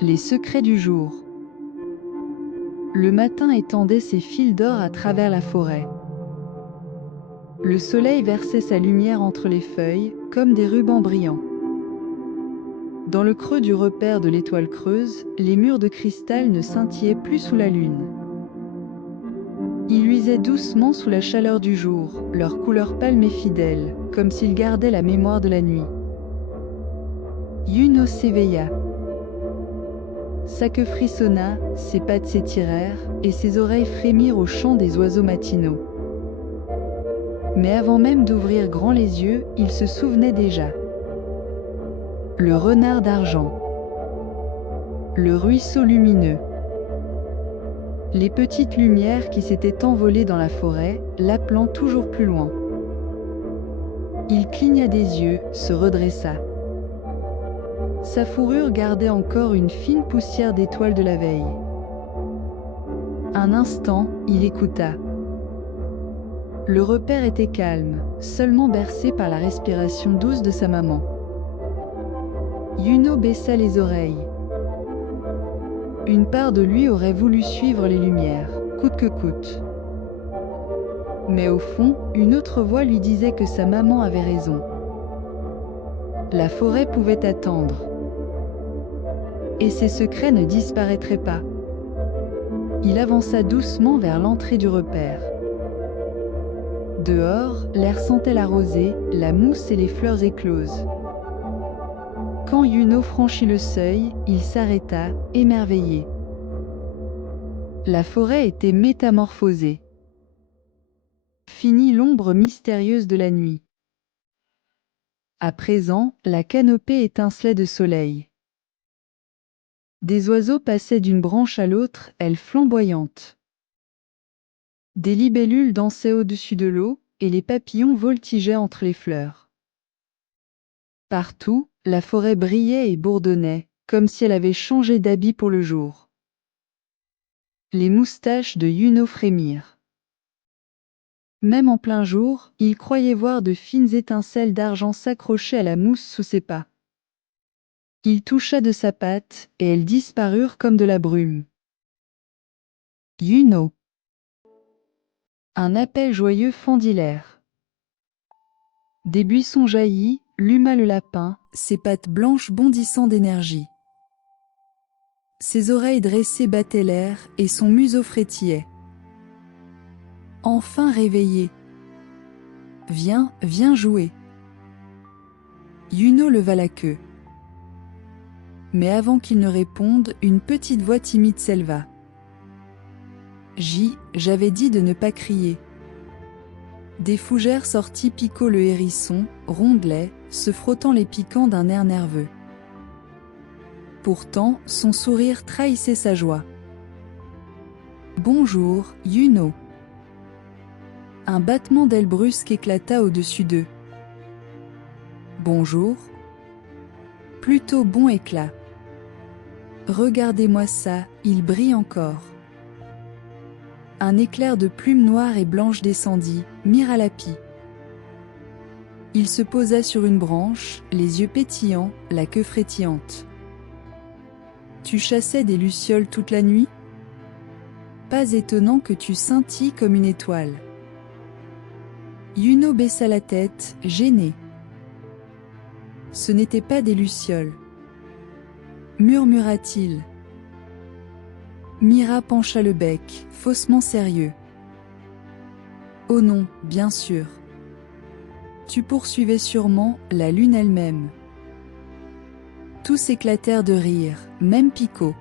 Les secrets du jour. Le matin étendait ses fils d'or à travers la forêt. Le soleil versait sa lumière entre les feuilles, comme des rubans brillants. Dans le creux du repère de l'étoile creuse, les murs de cristal ne scintillaient plus sous la lune. Ils luisaient doucement sous la chaleur du jour, leur couleur pâle et fidèle, comme s'ils gardaient la mémoire de la nuit. Yuno s'éveilla. Sa queue frissonna, ses pattes s'étirèrent, et ses oreilles frémirent au chant des oiseaux matinaux. Mais avant même d'ouvrir grand les yeux, il se souvenait déjà. Le renard d'argent. Le ruisseau lumineux. Les petites lumières qui s'étaient envolées dans la forêt, l'appelant toujours plus loin. Il cligna des yeux, se redressa. Sa fourrure gardait encore une fine poussière d'étoiles de la veille. Un instant, il écouta. Le repère était calme, seulement bercé par la respiration douce de sa maman. Yuno baissa les oreilles. Une part de lui aurait voulu suivre les lumières, coûte que coûte. Mais au fond, une autre voix lui disait que sa maman avait raison. La forêt pouvait attendre. Et ses secrets ne disparaîtraient pas. Il avança doucement vers l'entrée du repère. Dehors, l'air sentait la rosée, la mousse et les fleurs écloses. Quand Yuno franchit le seuil, il s'arrêta, émerveillé. La forêt était métamorphosée. Fini l'ombre mystérieuse de la nuit. À présent, la canopée étincelait de soleil. Des oiseaux passaient d'une branche à l'autre, ailes flamboyantes. Des libellules dansaient au-dessus de l'eau, et les papillons voltigeaient entre les fleurs. Partout, la forêt brillait et bourdonnait, comme si elle avait changé d'habit pour le jour. Les moustaches de Yuno frémirent. Même en plein jour, il croyait voir de fines étincelles d'argent s'accrocher à la mousse sous ses pas. Il toucha de sa patte, et elles disparurent comme de la brume. Yuno. Un appel joyeux fendit l'air. Des buissons jaillis, luma le lapin, ses pattes blanches bondissant d'énergie. Ses oreilles dressées battaient l'air, et son museau frétillait. Enfin réveillé. Viens, viens jouer. Yuno leva la queue. Mais avant qu'il ne réponde, une petite voix timide s'éleva. J'avais dit de ne pas crier. Des fougères sortit Pico le hérisson, rondelait, se frottant les piquants d'un air nerveux. Pourtant, son sourire trahissait sa joie. Bonjour, Yuno. Un battement d'ailes brusque éclata au-dessus d'eux. Bonjour. Plutôt bon éclat. Regardez-moi ça, il brille encore. Un éclair de plumes noires et blanches descendit, Miralapi. Il se posa sur une branche, les yeux pétillants, la queue frétillante. Tu chassais des lucioles toute la nuit? Pas étonnant que tu scintilles comme une étoile. Yuno baissa la tête, gêné. Ce n'était pas des lucioles. Murmura-t-il. Mira pencha le bec, faussement sérieux. Oh non, bien sûr. Tu poursuivais sûrement la lune elle-même. Tous éclatèrent de rire, même Pico.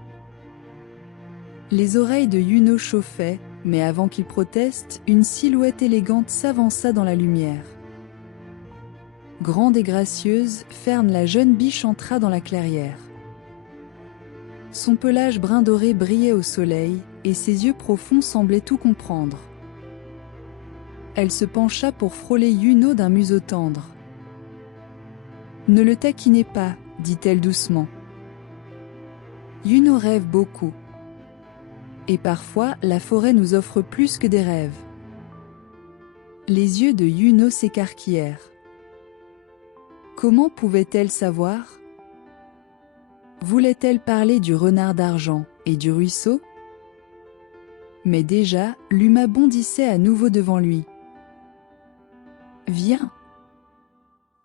Les oreilles de Yuno chauffaient, mais avant qu'il proteste, une silhouette élégante s'avança dans la lumière. Grande et gracieuse, Fern la jeune biche entra dans la clairière. Son pelage brun doré brillait au soleil, et ses yeux profonds semblaient tout comprendre. Elle se pencha pour frôler Yuno d'un museau tendre. « Ne le taquinez pas, dit-elle doucement. Yuno rêve beaucoup. Et parfois, la forêt nous offre plus que des rêves. » Les yeux de Yuno s'écarquillèrent. Comment pouvait-elle savoir? Voulait-elle parler du renard d'argent et du ruisseau? Mais déjà, Luma bondissait à nouveau devant lui. Viens!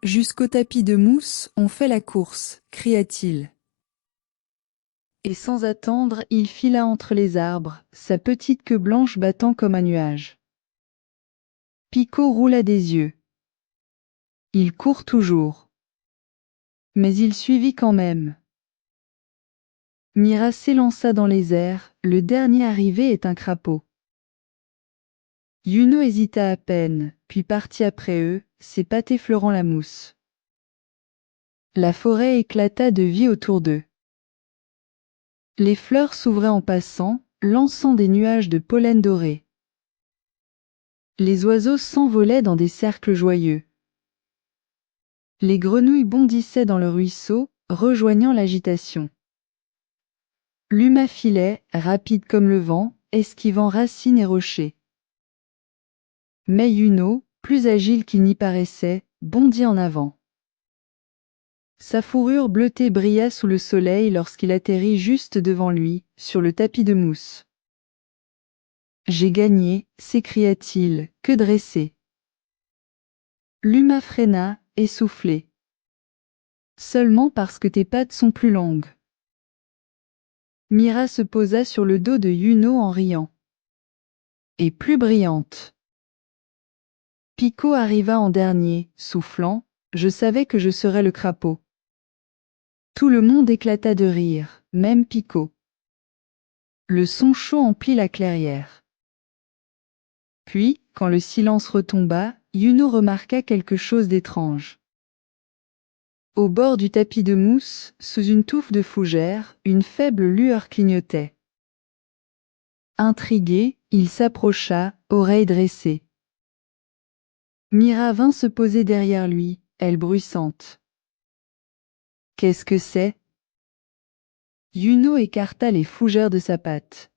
Jusqu'au tapis de mousse, on fait la course, cria-t-il. Et sans attendre, il fila entre les arbres, sa petite queue blanche battant comme un nuage. Pico roula des yeux. Il court toujours. Mais il suivit quand même. Mira s'élança dans les airs, le dernier arrivé est un crapaud. Yuno hésita à peine, puis partit après eux, ses pattes effleurant la mousse. La forêt éclata de vie autour d'eux. Les fleurs s'ouvraient en passant, lançant des nuages de pollen doré. Les oiseaux s'envolaient dans des cercles joyeux. Les grenouilles bondissaient dans le ruisseau, rejoignant l'agitation. Luma filait, rapide comme le vent, esquivant racines et rochers. Mais Yuno, plus agile qu'il n'y paraissait, bondit en avant. Sa fourrure bleutée brilla sous le soleil lorsqu'il atterrit juste devant lui, sur le tapis de mousse. « J'ai gagné !» s'écria-t-il, que dressé. Luma freina, essoufflé. « Seulement parce que tes pattes sont plus longues. » Mira se posa sur le dos de Yuno en riant. « Et plus brillante. » Pico arriva en dernier, soufflant. « Je savais que je serais le crapaud. » Tout le monde éclata de rire, même Pico. Le son chaud emplit la clairière. Puis, quand le silence retomba, Yuno remarqua quelque chose d'étrange. Au bord du tapis de mousse, sous une touffe de fougères, une faible lueur clignotait. Intrigué, il s'approcha, oreille dressée. Mira vint se poser derrière lui, elle bruissante. « Qu'est-ce que c'est ?» Yuno écarta les fougères de sa patte.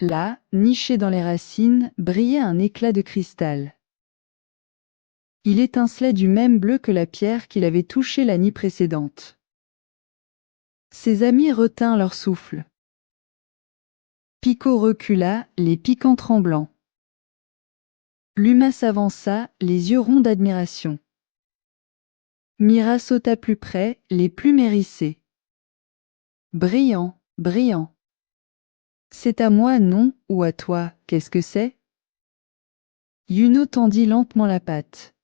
Là, niché dans les racines, brillait un éclat de cristal. Il étincelait du même bleu que la pierre qu'il avait touchée la nuit précédente. Ses amis retinrent leur souffle. Pico recula, les piquants tremblants. Luma s'avança, les yeux ronds d'admiration. Mira sauta plus près, les plumes hérissées. Brillant, brillant. C'est à moi, non, ou à toi, qu'est-ce que c'est? Yuno tendit lentement la patte.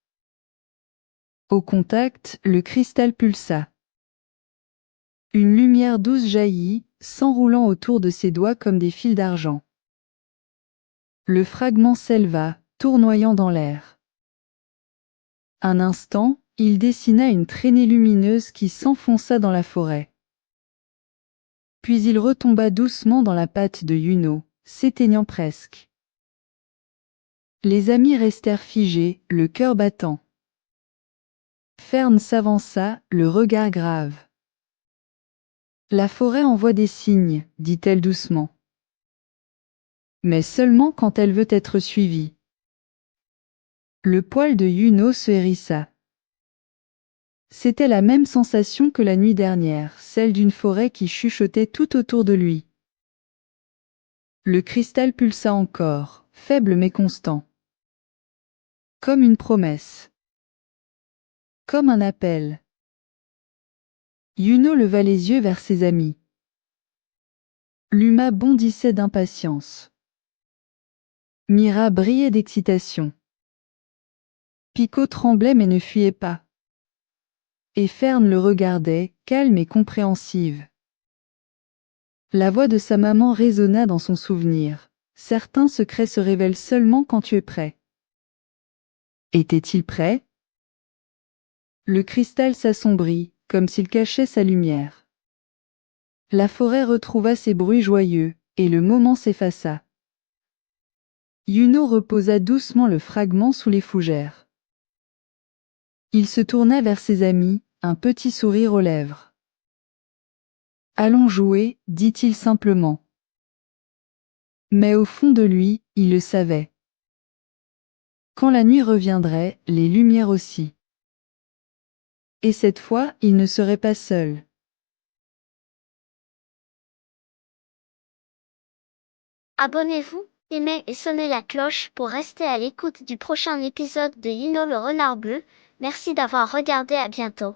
Au contact, le cristal pulsa. Une lumière douce jaillit, s'enroulant autour de ses doigts comme des fils d'argent. Le fragment s'éleva, tournoyant dans l'air. Un instant, il dessina une traînée lumineuse qui s'enfonça dans la forêt. Puis il retomba doucement dans la patte de Yuno, s'éteignant presque. Les amis restèrent figés, le cœur battant. Fern s'avança, le regard grave. « La forêt envoie des signes, dit-elle doucement. Mais seulement quand elle veut être suivie. » Le poil de Yuno se hérissa. C'était la même sensation que la nuit dernière, celle d'une forêt qui chuchotait tout autour de lui. Le cristal pulsa encore, faible mais constant. Comme une promesse. Comme un appel. Yuno leva les yeux vers ses amis. Luma bondissait d'impatience. Mira brillait d'excitation. Pico tremblait mais ne fuyait pas. Et Fern le regardait, calme et compréhensive. La voix de sa maman résonna dans son souvenir. Certains secrets se révèlent seulement quand tu es prêt. Était-il prêt? Le cristal s'assombrit, comme s'il cachait sa lumière. La forêt retrouva ses bruits joyeux, et le moment s'effaça. Yuno reposa doucement le fragment sous les fougères. Il se tourna vers ses amis, un petit sourire aux lèvres. « Allons jouer, dit-il simplement. Mais au fond de lui, il le savait. Quand la nuit reviendrait, les lumières aussi. Et cette fois, il ne serait pas seul. Abonnez-vous, aimez et sonnez la cloche pour rester à l'écoute du prochain épisode de Lino le renard bleu. Merci d'avoir regardé, à bientôt.